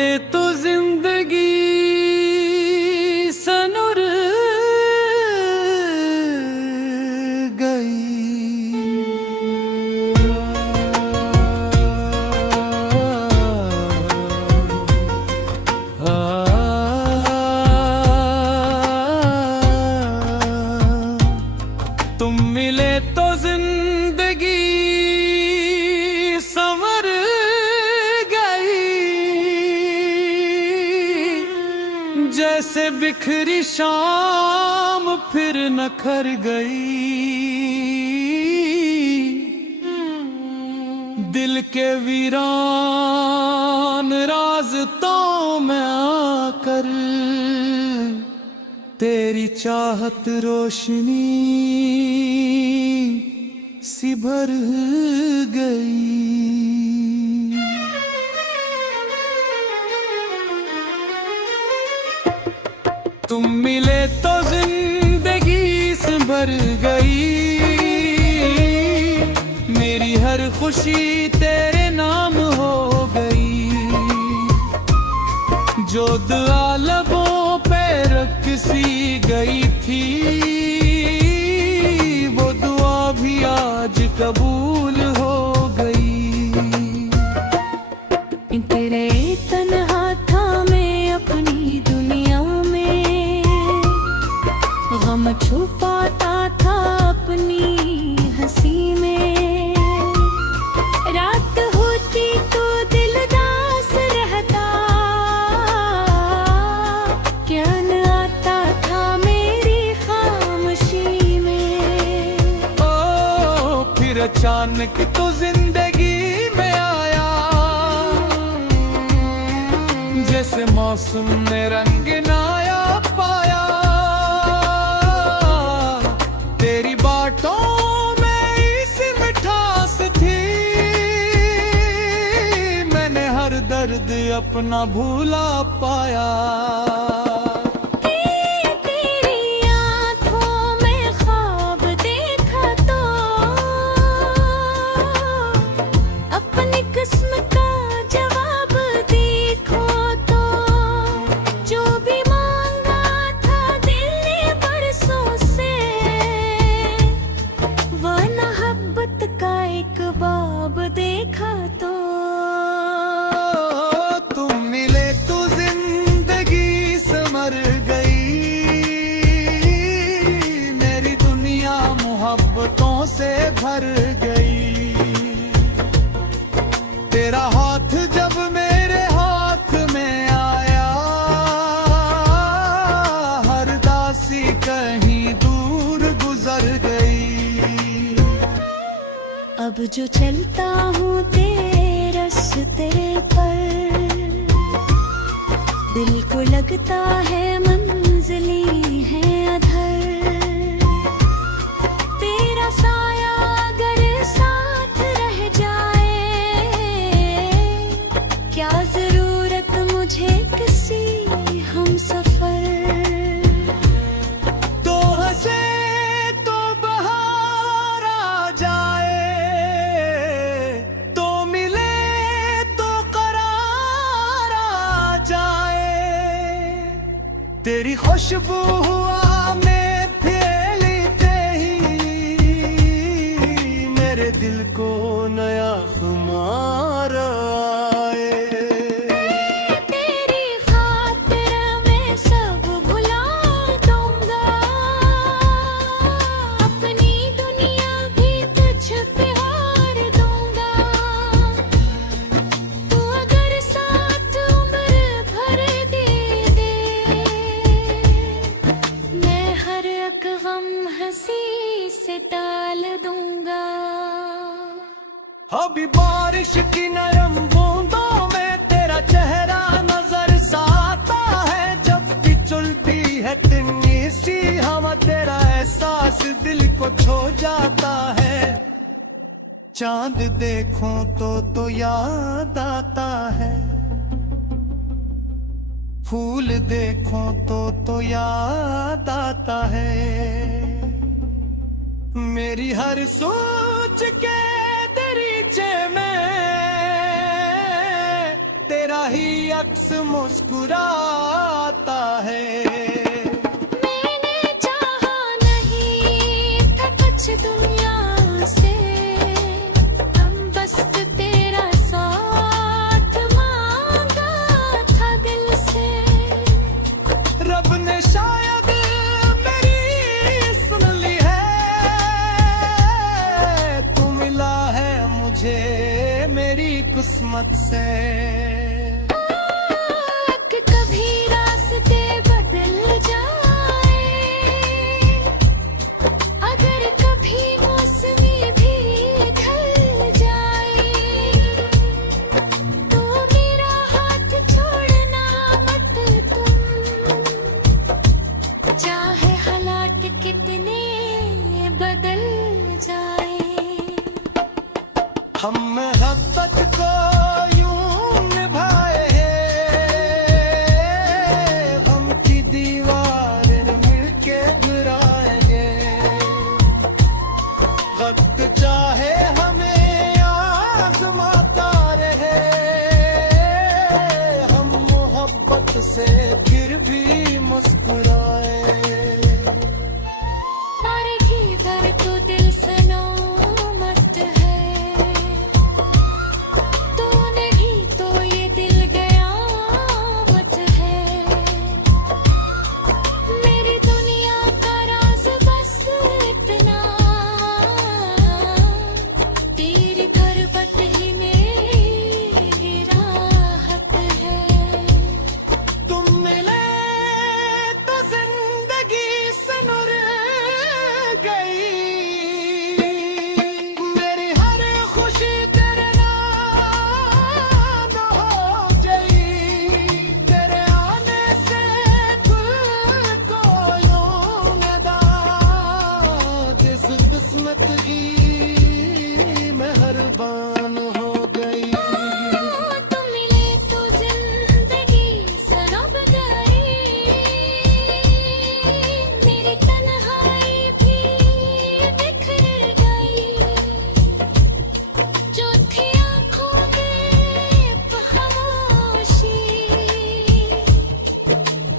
मिले तो जिंदगी सनुर तुम मिले तो जिंदगी संवर गई, जैसे बिखरी शाम फिर नखर गई। दिल के वीरान राज़तों में आकर तेरी चाहत रोशनी सी भर गई। तुम मिले तो जिंदगी से भर गई, मेरी हर खुशी तेरे नाम हो गई। जो दुआ लबों पे रख सी गई थी, वो दुआ भी आज कबूल हो गई। तेरे तन्हा था मैं अपनी दुनिया में, गम छुपाता था अपनी हंसी में। रात होती तो दिल दास रहता, क्या न आता था मेरी खामोशी में। ओ फिर अचानक तो जिंदगी में आया, जैसे मौसम ने रंग नया पाया। तेरी बातों में इसी मिठास थी, मैंने हर दर्द अपना भूला पाया। ख्वाब देखा तो तुम मिले तो जिंदगी संवर गई, मेरी दुनिया मोहब्बतों से भर गई। तेरा हाथ जब मेरे हाथ में आया, हर दासी कहीं दूर गुजर गई। अब जो चलता हूँ तेरे रास्ते पर, दिल को लगता है मंजिली है अधर। तेरा साया अगर साथ रह जाए, क्या जरूरत मुझे किसी हम सफर। तेरी खुशबू हुआ में फैलते ही, मेरे दिल को नया खुमार आए। तेरी खातिर मैं सब भुला दूंगा, अपनी दुनिया भी तुझ पे हार दूंगा। तू अगर साथ उम्र भर दे गम हंसी से टाल दूंगा। अभी बारिश की नरम बूंदों में तेरा चेहरा नजर साता है। जब भी चलती है ठंडी सी हवा, तेरा एहसास दिल को छू जाता है। चांद देखूं तो याद आता है, फूल देखो तो याद आता है। मेरी हर सोच के दरीचे में तेरा ही अक्स मुस्कुराता है। मैंने चाहा नहीं था कुछ दुनिया से, हम बस तेरा साथ मांगा था दिल से। रब ने शायद मेरी सुन ली है, तू मिला है मुझे मेरी किस्मत से। कि कभी रास्ते बदल जाए, अगर कभी मौसमी भी ढल जाए, तो मेरा हाथ छोड़ना मत तुम, चाहे हालात कितने बदल जाए। हम मोहब्बत को यूं निभाए हैं, हम की दीवारें मिलके गिराएंगे। वक्त चाहे हमें आजमाता रहे, हम मोहब्बत से फिर भी मुस्कुराए। मरेगी दर्द तो दिल सलामत है, तूने भी तो ये दिल गयामत है। मेरी दुनिया का राज बस इतना, तेरी गुर्बत ही मेरी राहत है। तुम मिले तो जिंदगी सनुर गई, मेरी हर खुशी तेरे नाम हो गई। तेरे आने से दिल को यूं नदा, जिस किस्मत की मेहरबान हो गई। तुम मिले तो जिंदगी सनब गई, मेरी तन्हाई भी बिखर गई। जो थी आँखों में खामोशी,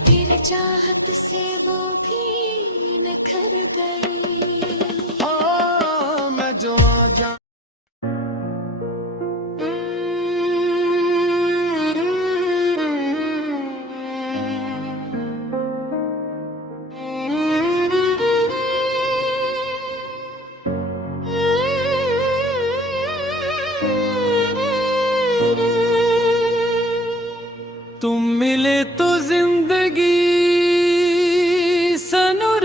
तेरी चाहत से वो भी निखर गई। मैं जो आ जा तुम मिले तो जिंदगी सनुर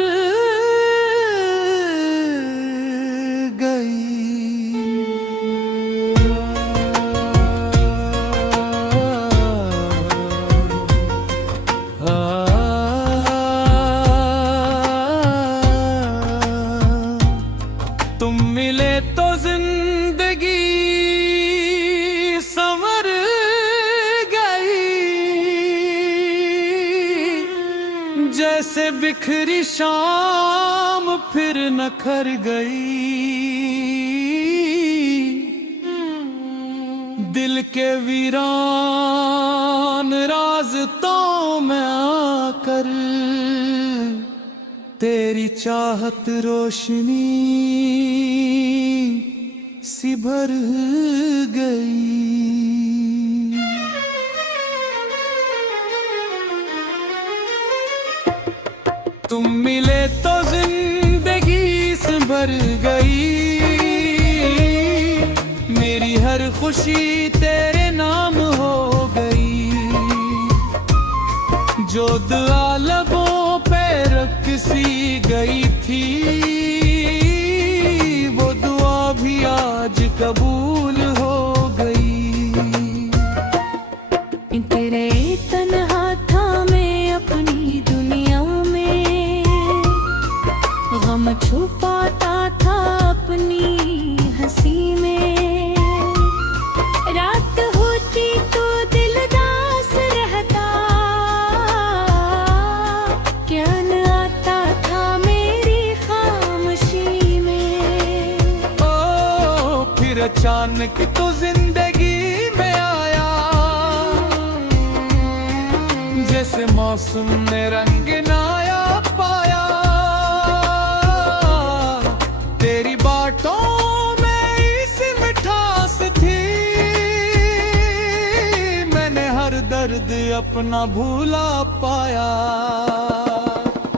तुम मिले तो जिंदगी संवर गई, जैसे बिखरी शाम फिर नखर गई। दिल के वीरान राज़तों में आकर तेरी चाहत रोशनी सी भर गई। तुम मिले तो जिंदगी संभर गई, मेरी हर खुशी तेरे नाम हो गई। जो दुआ लबों पे रख सी गई थी, वो दुआ भी आज कबूल हो गई। तेरे तन्हा था मैं अपनी दुनिया में, गम छुपाता था अपनी हंसी में। रात होती तो दिल दास रहता, क्या न आता था मेरी खामोशी में। ओ फिर अचानक तो जिंदगी में आया, जैसे मौसम ने रंग नया पाया। तेरी बातों में इसी मिठास थी, मैंने हर दर्द अपना भूला पाया।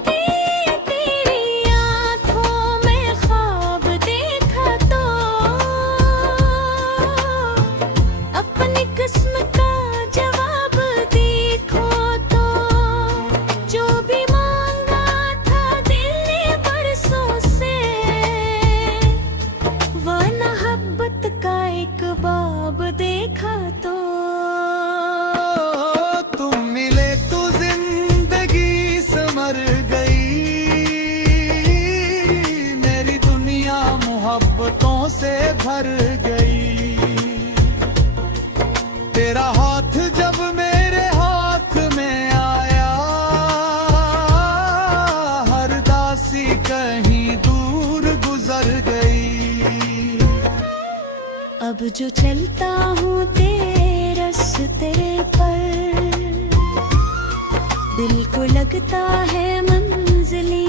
तेरी आँखों में ख्वाब देखा तो अपनी किस्म का जवाब देखो तो, जो भी मांगा था दिल ने बरसों से, वो मोहब्बत का एक बाब देखा तो। तुम मिले तो जिंदगी संवर गई, मेरी दुनिया मोहब्बतों से भर गई। तेरा हाथ जब मेरे हाथ में आया, हर दासी कहीं दूर गुजर गई। अब जो चलता हूँ तेरे रास्ते पर, दिल को लगता है मंजिली